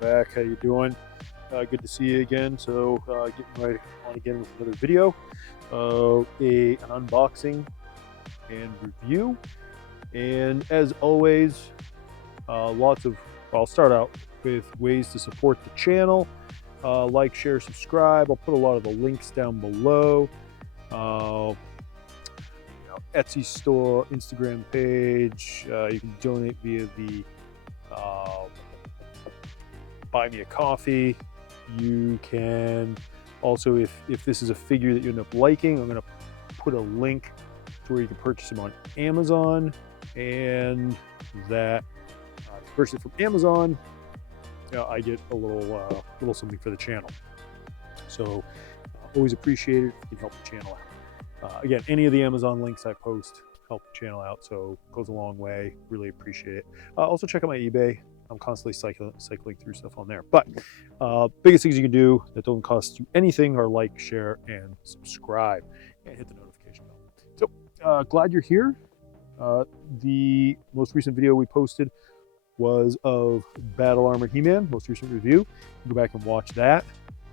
back. How you doing? Good to see you again. So getting right on again with another video, an unboxing and review. And as always, I'll start out with ways to support the channel. Like, share, subscribe. I'll put a lot of the links down below. Etsy store, Instagram page. You can donate via the buy me a coffee. You can also, if this is a figure that you end up liking, I'm going to put a link to where you can purchase them on Amazon, and that if you purchase it from Amazon, I get a little something for the channel. So always appreciate it if you can help the channel out. Again, any of the Amazon links I post help the channel out, so it goes a long way. Really appreciate it. Also check out my eBay. I'm constantly cycling through stuff on there. But biggest things you can do that don't cost you anything are like, share, and subscribe, and hit the notification bell. So glad you're here. The most recent video we posted was of Battle Armor He-Man, most recent review. Go back and watch that.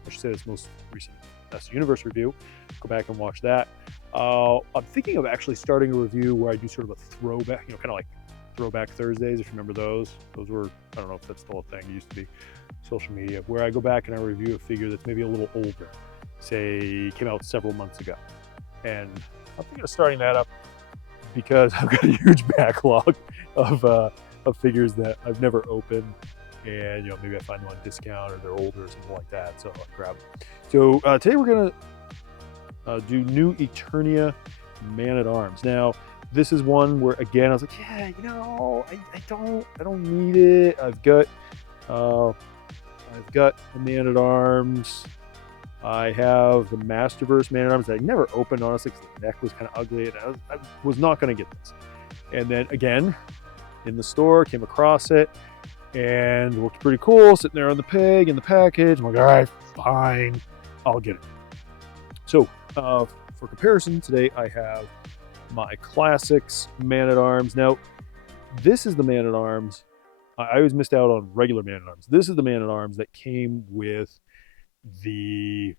I should say it's most recent That's the Universe review. Go back and watch that. I'm thinking of actually starting a review where I do sort of a throwback, kind of like Throwback Thursdays, if you remember those. Those were, I don't know if that's still a thing, it used to be social media, where I go back and I review a figure that's maybe a little older, say came out several months ago. And I'm thinking of starting that up because I've got a huge backlog of figures that I've never opened, and maybe I find them on discount or they're older or something like that, so I'll grab them. So today we're gonna do new Eternia Man-at-Arms. Now, this is one where, again, I was like, yeah, I don't need it. I've got a Man-at-Arms. I have the Masterverse Man-at-Arms that I never opened, honestly, because the neck was kind of ugly, and I was not going to get this. And then again, in the store, came across it, and it looked pretty cool, sitting there on the peg in the package. I'm like, all right, fine, I'll get it. So for comparison, today I have my Classics Man-at-Arms. Now, this is the Man-at-Arms. I always missed out on regular Man-at-Arms. This is the Man-at-Arms that came with the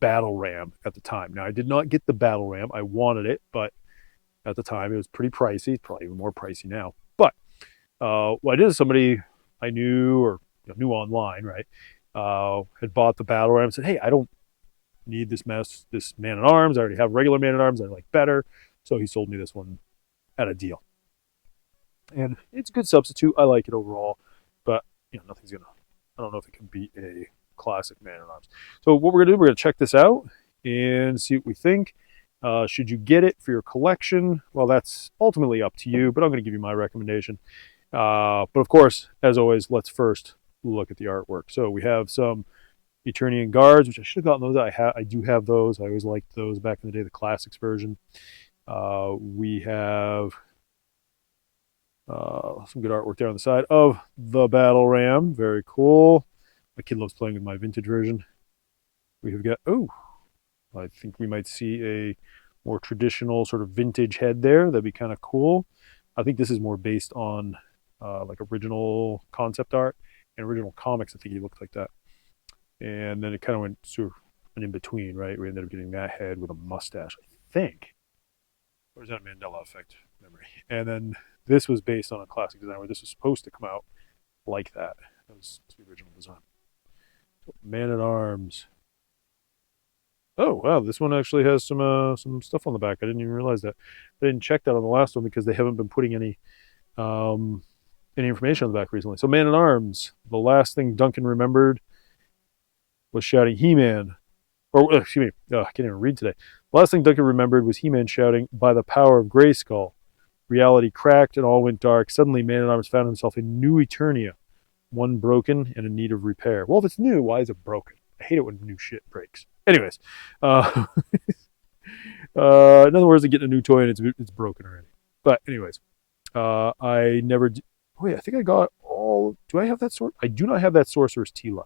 Battle Ram at the time. Now, I did not get the Battle Ram. I wanted it, but at the time it was pretty pricey. It's probably even more pricey now. But what I did is somebody I knew or knew online, right, had bought the Battle Ram and said, hey, I don't need this Man-at-Arms. I already have regular Man-at-Arms I like better. So he sold me this one at a deal. And it's a good substitute. I like it overall, but nothing's gonna, I don't know if it can beat a classic Man-at-Arms. So what we're gonna do, we're gonna check this out and see what we think. Should you get it for your collection? Well, that's ultimately up to you, but I'm gonna give you my recommendation. But of course, as always, let's first look at the artwork. So we have some Eternian guards, which I should have gotten those. I do have those. I always liked those back in the day, the classics version. We have some good artwork there on the side of the Battle Ram. Very cool. My kid loves playing with my vintage version. We have got, I think we might see a more traditional sort of vintage head there. That'd be kind of cool. I think this is more based on like original concept art and original comics. I think he looked like that. And then it kind of went sort of an in-between, right? We ended up getting that head with a mustache, I think. Or is that a Mandela effect memory? And then this was based on a classic design where this was supposed to come out like that. That was the original design. Man-at-Arms. Oh, wow, this one actually has some stuff on the back. I didn't even realize that. I didn't check that on the last one because they haven't been putting any information on the back recently. So Man-at-Arms, the last thing Duncan remembered was shouting He-Man. Or, excuse me, I can't even read today. The last thing Duncan remembered was He-Man shouting, by the power of Grayskull. Reality cracked and all went dark. Suddenly, Man-at-Arms found himself in new Eternia, one broken and in need of repair. Well, if it's new, why is it broken? I hate it when new shit breaks. Anyways, in other words, they get a new toy and it's broken already. But anyways, I never. Wait, I think I got all. Do I have that sort? I do not have that Sorcerer's Tila.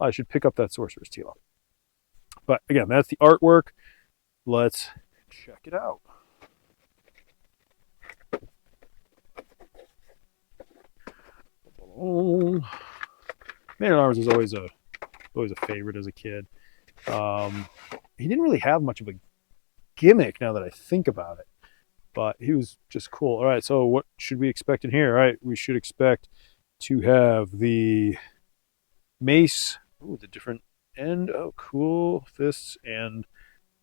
I should pick up that Sorcerer's Tila. But again, that's the artwork. Let's check it out. Man at Arms was always a favorite as a kid. He didn't really have much of a gimmick now that I think about it, but he was just cool. All right, so what should we expect in here? All right, we should expect to have the mace. Ooh, the different end. Oh, cool. Fists and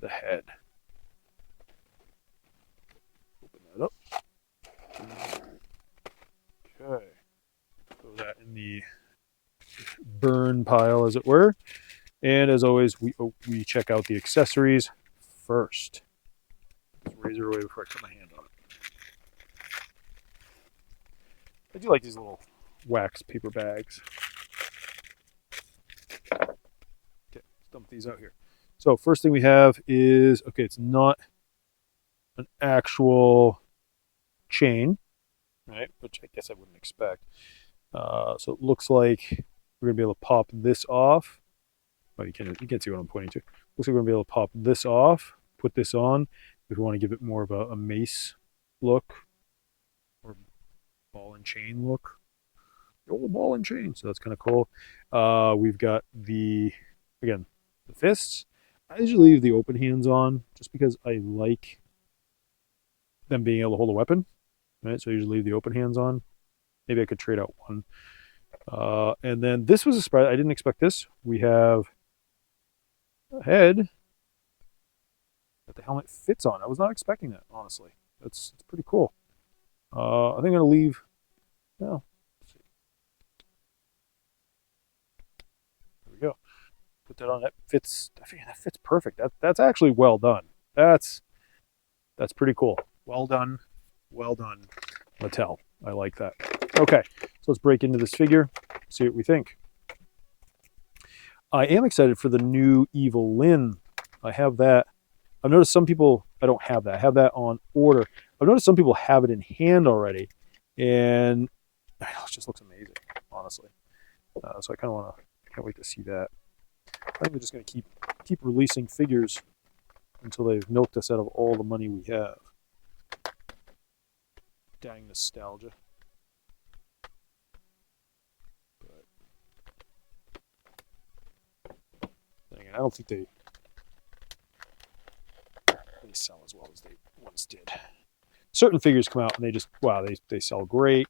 the head. Open that up. Okay. Throw that in the burn pile, as it were. And as always, we check out the accessories first. Just razor away before I put my hand on it. I do like these little wax paper bags. Okay, let's dump these out here. So first thing we have is, okay, it's not an actual chain, right? Which I guess I wouldn't expect. So it looks like we're gonna be able to pop this off. Oh, you can't see what I'm pointing to. Looks like we're gonna be able to pop this off, put this on, if we want to give it more of a mace look or ball and chain look. The old ball and chain. So that's kind of cool. We've got the fists. I usually leave the open hands on just because I like them being able to hold a weapon. Right, so I usually leave the open hands on. Maybe I could trade out one. And then this was a surprise. I didn't expect this. We have a head that the helmet fits on. I was not expecting that, honestly. It's pretty cool. I think I'm gonna leave. Well, let's see. There we go. Put that on. That fits. That fits perfect. That's actually well done. That's pretty cool. Well done. Well done, Mattel. I like that. Okay, so let's break into this figure. See what we think. I am excited for the new Evil Lyn. I have that. I've noticed some people, I don't have that. I have that on order. I've noticed some people have it in hand already. And it just looks amazing, honestly. So I kind of can't wait to see that. I think they're just going to keep releasing figures until they've milked us out of all the money we have. Dang nostalgia. I don't think they sell as well as they once did. Certain figures come out and they just, wow, they sell great,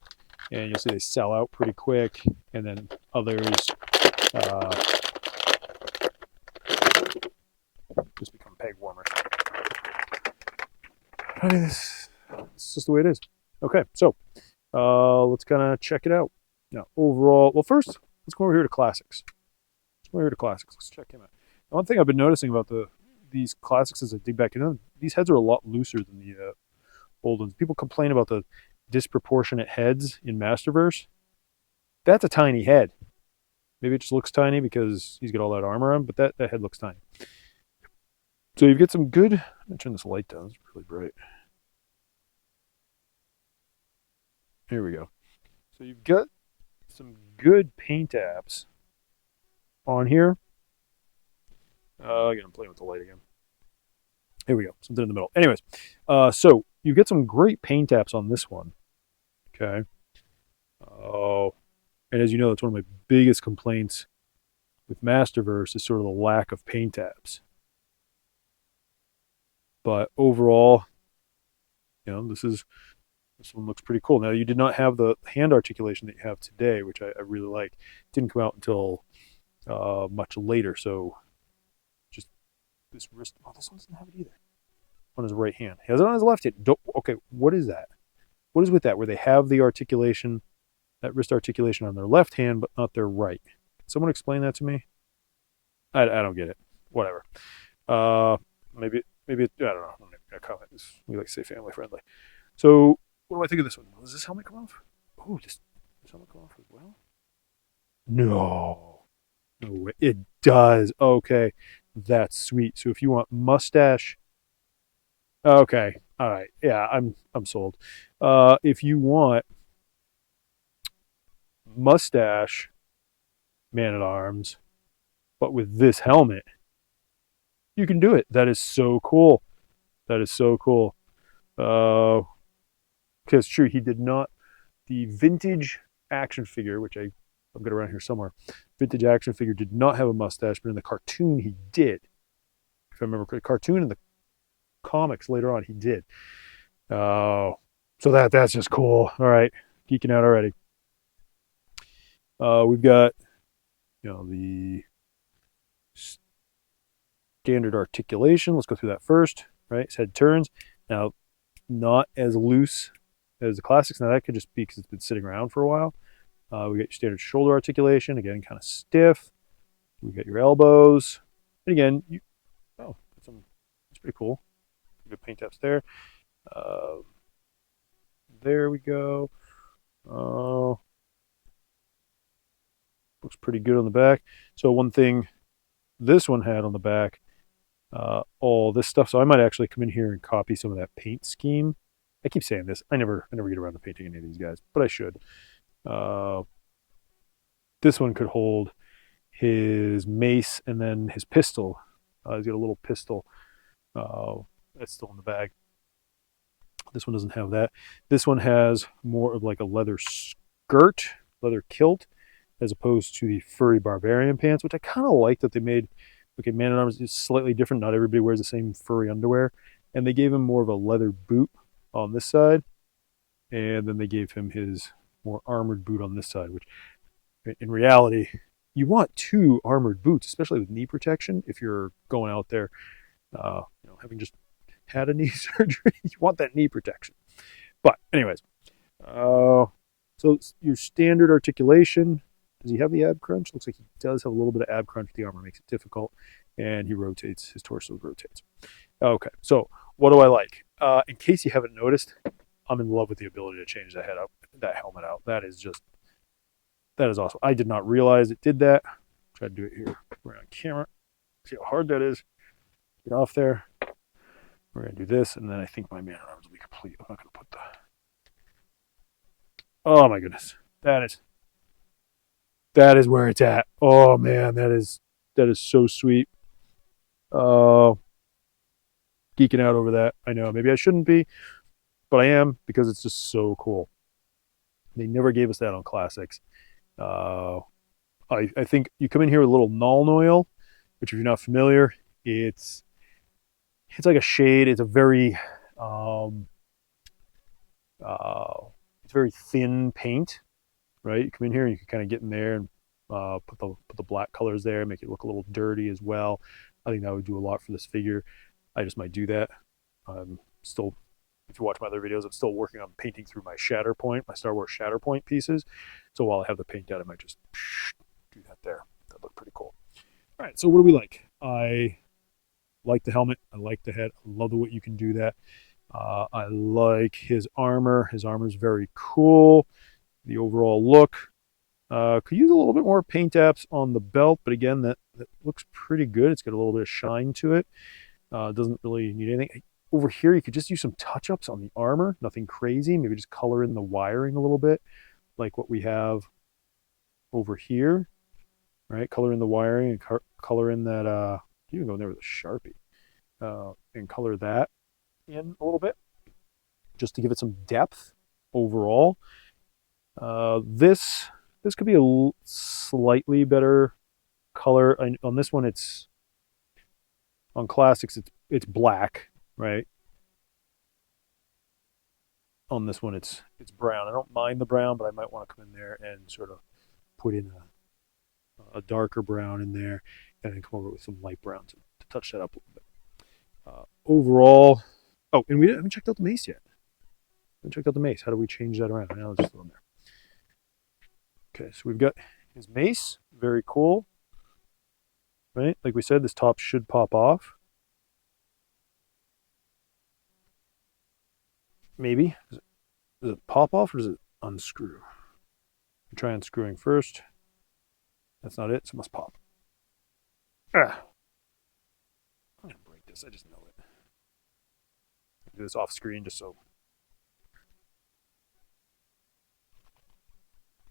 and you'll see they sell out pretty quick, and then others just become peg warmers. It's just the way it is. Okay, so let's kind of check it out. Now, overall, well, first, let's go over here to classics. Let's check him out. One thing I've been noticing about these classics as I dig back into them, these heads are a lot looser than the old ones. People complain about the disproportionate heads in Masterverse. That's a tiny head. Maybe it just looks tiny because he's got all that armor on, but that head looks tiny. So you get some good. I'm gonna turn this light down. It's really bright. Here we go. So you've got some good paint apps on here. Again, I'm playing with the light again. Here we go. Something in the middle. Anyways, so you get some great paint apps on this one. Okay. Oh, and as you know, that's one of my biggest complaints with Masterverse is sort of the lack of paint apps. But overall, you know, this one looks pretty cool. Now, you did not have the hand articulation that you have today, which I really like. It didn't come out until much later, so just this wrist. Oh, this one doesn't have it either. On his right hand, he has it on his left hand. Okay, what is that? What is with that? Where they have the articulation, that wrist articulation on their left hand, but not their right? Can someone explain that to me? I don't get it. Whatever. Maybe I don't know. I'm not gonna comment. We like to say family friendly. So what do I think of this one? Does this helmet come off? Oh, does this helmet come off as well? No. No way. It does. Okay. That's sweet. So if you want mustache. Okay. All right. Yeah, I'm sold. If you want mustache man at arms, but with this helmet, you can do it. That is so cool. That is so cool. Because true, he did not. The vintage action figure, which I I've got it around here somewhere. Vintage action figure did not have a mustache, but in the cartoon he did. If I remember correctly, cartoon in the comics later on he did. Oh, so that's just cool. All right, geeking out already. We've got the standard articulation. Let's go through that first. Right, his head turns. Now, not as loose as the classics. Now that could just be because it's been sitting around for a while. We got your standard shoulder articulation. Again, kind of stiff. We got your elbows. And again, it's pretty cool. Good paint apps there. There we go. Looks pretty good on the back. So one thing this one had on the back, all this stuff. So I might actually come in here and copy some of that paint scheme. I keep saying this. I never get around to painting any of these guys, but I should. This one could hold his mace and then his pistol. He's got a little pistol that's still in the bag. This one doesn't have that. This one has more of like a leather skirt, leather kilt, as opposed to the furry barbarian pants, which I kind of like that they made. Okay, Man at Arms is slightly different. Not everybody wears the same furry underwear. And they gave him more of a leather boot on this side. And then they gave him his more armored boot on this side, which in reality, you want two armored boots, especially with knee protection. If you're going out there, having just had a knee surgery, you want that knee protection. But anyways, so your standard articulation. Does he have the ab crunch? Looks like he does have a little bit of ab crunch. The armor makes it difficult, and he rotates. His torso rotates. Okay, so what do I like? In case you haven't noticed, I'm in love with the ability to change that helmet out. That is awesome. I did not realize it did that. Try to do it here right on camera. See how hard that is. Get off there. We're gonna do this, and then I think my Man at Arms will be complete. I'm not gonna put the. Oh my goodness, that is where it's at. Oh man, that is so sweet. Geeking out over that. I know maybe I shouldn't be, but I am because it's just so cool. They never gave us that on classics. I think you come in here with a little null oil, which if you're not familiar, it's like a shade. It's a very it's very thin paint, right? You come in here and you can kind of get in there and put the black colors there, make it look a little dirty as well. I think that would do a lot for this figure. I just might do that. Still, if you watch my other videos, I'm still working on painting through my Shatterpoint, my Star Wars Shatterpoint pieces. So while I have the paint out, I might just do that there. That look pretty cool. All right, so what do we like? I like the helmet. I like the head. I love the way you can do that. I like his armor. His armor is very cool. The overall look. Could use a little bit more paint apps on the belt, but again, that looks pretty good. It's got a little bit of shine to it. Doesn't really need anything. Over here, you could just use some touch-ups on the armor. Nothing crazy. Maybe just color in the wiring a little bit, like what we have over here. Right? Color in the wiring and color in that. You can go in there with a Sharpie and color that in a little bit, just to give it some depth overall. This could be a slightly better color. On this one, it's on classics. It's black, right? On this one, it's brown. I don't mind the brown, but I might want to come in there and sort of put in a darker brown in there, and then come over with some light brown to touch that up a little bit. Overall, oh, and we haven't checked out the mace yet. We haven't checked out the mace. How do we change that around? Now it's just on there. Okay, so we've got his mace. Very cool. Right? Like we said, this top should pop off. Maybe. Does it pop off or does it unscrew? Try unscrewing first. That's not it, so it must pop. I'm gonna break this, I just know it. Do this off screen just so.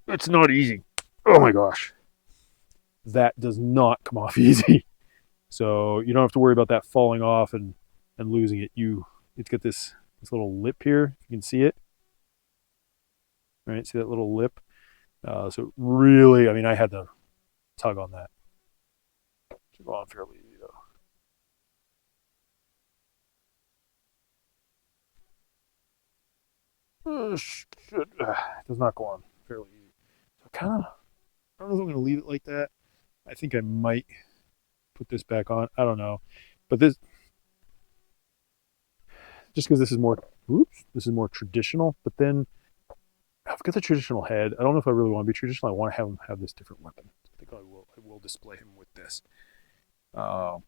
It's not easy. Oh my gosh. That does not come off easy. So you don't have to worry about that falling off and losing it. It's got this little lip here. You can see it. Right? See that little lip? So really, I mean, I had to tug on that. Should go on fairly easy though. It does not go on fairly easy. So kind of, I don't know if I'm going to leave it like that. I think I might put this back on. I don't know, but this just because this is more, oops, this is more traditional. But then I've got the traditional head. I don't know if I really want to be traditional. I want to have him have this different weapon. I think I will. I will display him with this. So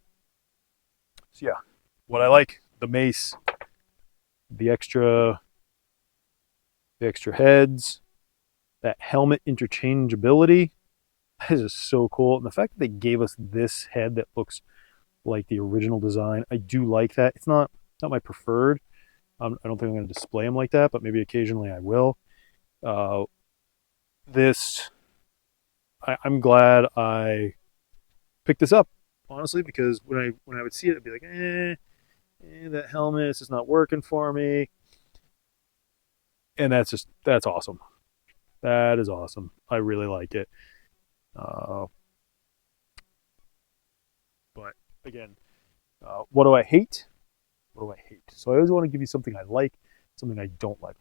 yeah, what I like: the mace, the extra, the extra heads, that helmet interchangeability. That is just so cool. And the fact that they gave us this head that looks like the original design, I do like that. It's not my preferred. I don't think I'm going to display them like that, but maybe occasionally I will. Uh, this, I'm glad I picked this up, honestly, because when I would see it, I'd be like, that helmet is just not working for me, and that's awesome. That is awesome. I really like it. Uh, but again, what do I hate? What do I hate? So I always want to give you something I like, something I don't like.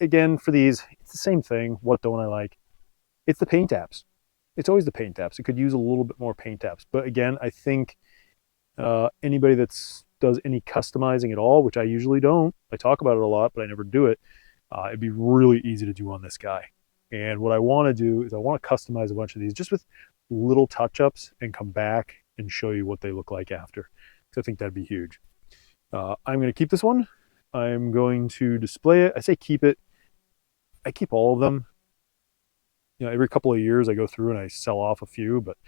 Again, for these, it's the same thing. What don't I like? It's the paint apps. It's always the paint apps. It could use a little bit more paint apps. But again, I think anybody that's does any customizing at all, which I usually don't, I talk about it a lot, but I never do it. It'd be really easy to do on this guy. And what I want to do is I want to customize a bunch of these just with little touch-ups and come back and show you what they look like after. So I think that'd be huge. I'm going to keep this one. I'm going to display it. I say keep it. I keep all of them. You know, every couple of years I go through and I sell off a few, but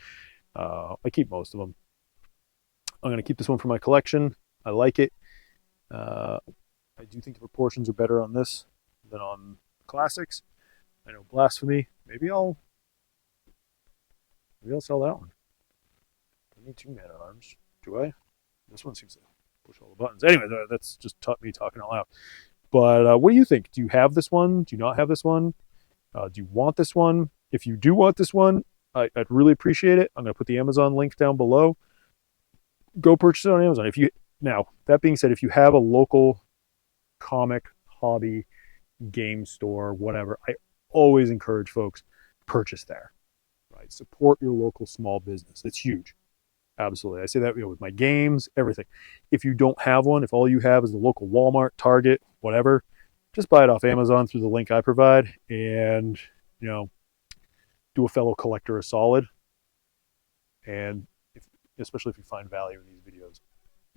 I keep most of them. I'm going to keep this one for my collection. I like it. Uh, I do think the proportions are better on this than on classics. I know blasphemy. Maybe I'll sell that one. I need two man at arms. Do I? This one seems to push all the buttons. Anyway, that's just me talking out loud. But what do you think? Do you have this one? Do you not have this one? Do you want this one? If you do want this one, I'd really appreciate it. I'm going to put the Amazon link down below. Go purchase it on Amazon. Now, that being said, if you have a local comic hobby game store, whatever, I always encourage folks purchase there. Right, support your local small business. It's huge. Absolutely, I say that with my games, everything. If you don't have one, if all you have is the local Walmart, Target, whatever, just buy it off Amazon through the link I provide, and do a fellow collector a solid. And especially if you find value in these videos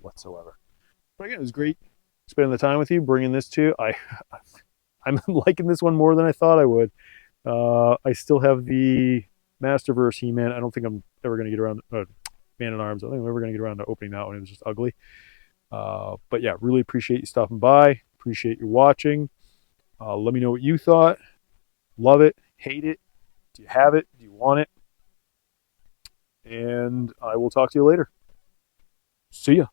whatsoever. But again, it was great spending the time with you, bringing this to you. I'm liking this one more than I thought I would. I still have the Masterverse He-Man. I don't think I'm ever going to get around Man at Arms. I don't think I'm ever going to get around to opening that one. It was just ugly. But yeah, really appreciate you stopping by. Appreciate you watching. Let me know what you thought. Love it. Hate it. Do you have it? Do you want it? And I will talk to you later. See ya.